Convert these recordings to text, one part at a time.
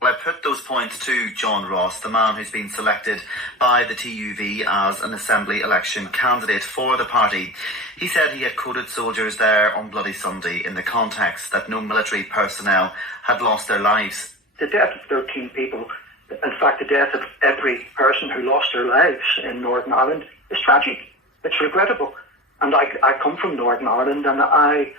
Well, I put those points to John Ross, the man who's been selected by the TUV as an Assembly election candidate for the party. He said he had quoted soldiers there on Bloody Sunday in the context that no military personnel had lost their lives. The death of 13 people, in fact the death of every person who lost their lives in Northern Ireland, is tragic. It's regrettable. And I come from Northern Ireland, and I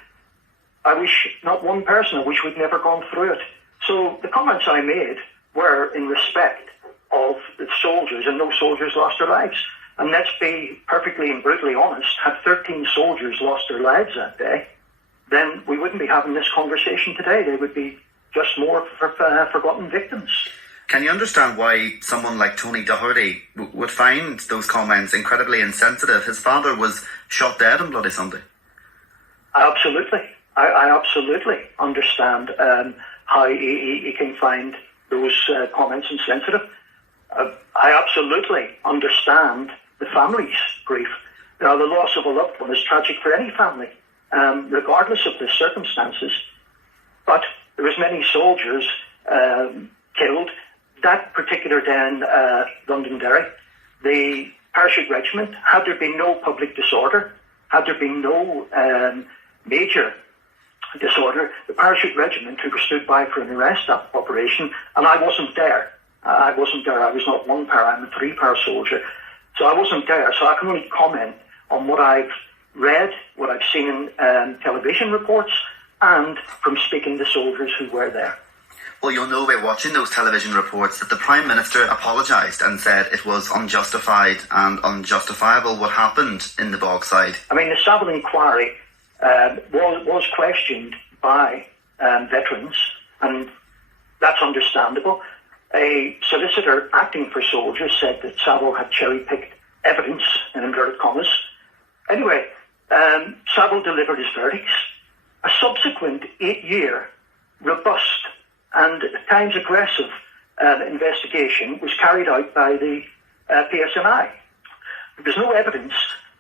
wish not one person, I wish we'd never gone through it. So the comments I made were in respect of the soldiers, and no soldiers lost their lives. And let's be perfectly and brutally honest, had 13 soldiers lost their lives that day, then we wouldn't be having this conversation today. They would be just more forgotten victims. Can you understand why someone like Tony Doherty would find those comments incredibly insensitive? His father was shot dead on Bloody Sunday. Absolutely. I absolutely understand how he can find those comments insensitive. I absolutely understand the family's grief. Now, the loss of a loved one is tragic for any family, regardless of the circumstances. But there was many soldiers killed. That particular day in Londonderry, the parachute regiment, had there been no public disorder, had there been no major disorder, the parachute regiment, who were stood by for an arrest operation, and I wasn't there. I was not one para, I'm a 3-para soldier. So I wasn't there, so I can only comment on what I've read, what I've seen in television reports, and from speaking to soldiers who were there. Well, you'll know by watching those television reports that the Prime Minister apologised and said it was unjustified and unjustifiable what happened in the Bogside. I mean, the Savile inquiry was questioned by veterans, and that's understandable. A solicitor acting for soldiers said that Savile had cherry-picked evidence, in inverted commas. Anyway, Savile delivered his verdicts. A subsequent 8-year, robust and at times aggressive investigation was carried out by the PSNI. There was no evidence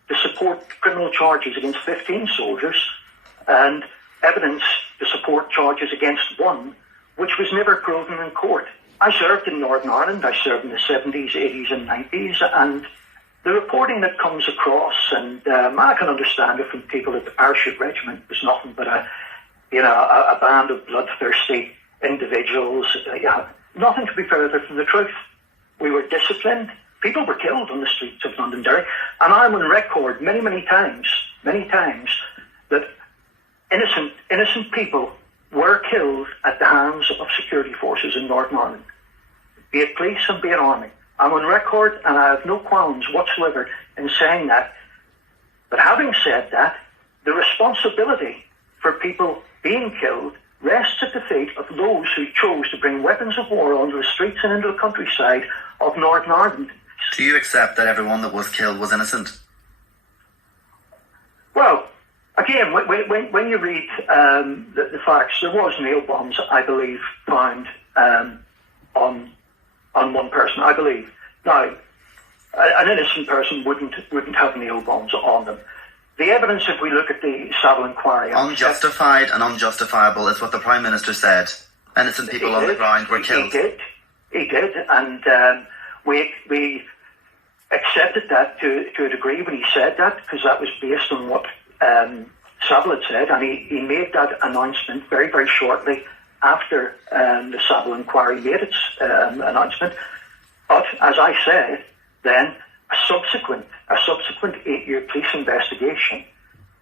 to support criminal charges against 15 soldiers, and evidence to support charges against one, which was never proven in court. I served in Northern Ireland. I served in the 70s, 80s and 90s, and the reporting that comes across, and I can understand it from people at the parachute regiment, was nothing but a band of bloodthirsty individuals. Nothing could be further from the truth. We were disciplined. People were killed on the streets of Londonderry, and I'm on record many times, that innocent people were killed at the hands of security forces in Northern Ireland, be it police and be it army. I'm on record, and I have no qualms whatsoever in saying that. But having said that, the responsibility for people being killed rests at the feet of those who chose to bring weapons of war onto the streets and into the countryside of Northern Ireland. Do you accept that everyone that was killed was innocent? Well, again, when you read the facts, there was nail bombs, I believe, found on one person, I believe. Now, an innocent person wouldn't have nail bombs on them. The evidence, if we look at the Savile inquiry... Unjustified and unjustifiable is what the Prime Minister said. Innocent people on the ground were killed. He did, and we accepted that to a degree when he said that, because that was based on what Savile had said, and he made that announcement very shortly after the Savile inquiry made its announcement. But, as I said, then a subsequent 8-year police investigation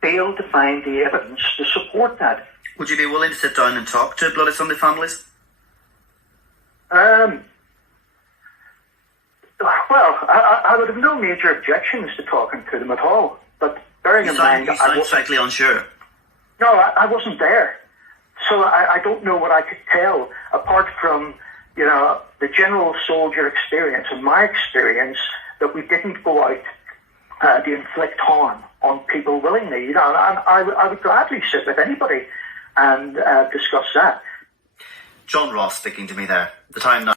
failed to find the evidence to support that. Would you be willing to sit down and talk to Bloody Sunday families? Well, I would have no major objections to talking to them at all. But bearing in mind, you sound slightly unsure. No, I wasn't there, so I don't know what I could tell apart from the general soldier experience and my experience that we didn't go out to inflict harm on people willingly. And I would gladly sit with anybody and discuss that. John Ross speaking to me there. The time now.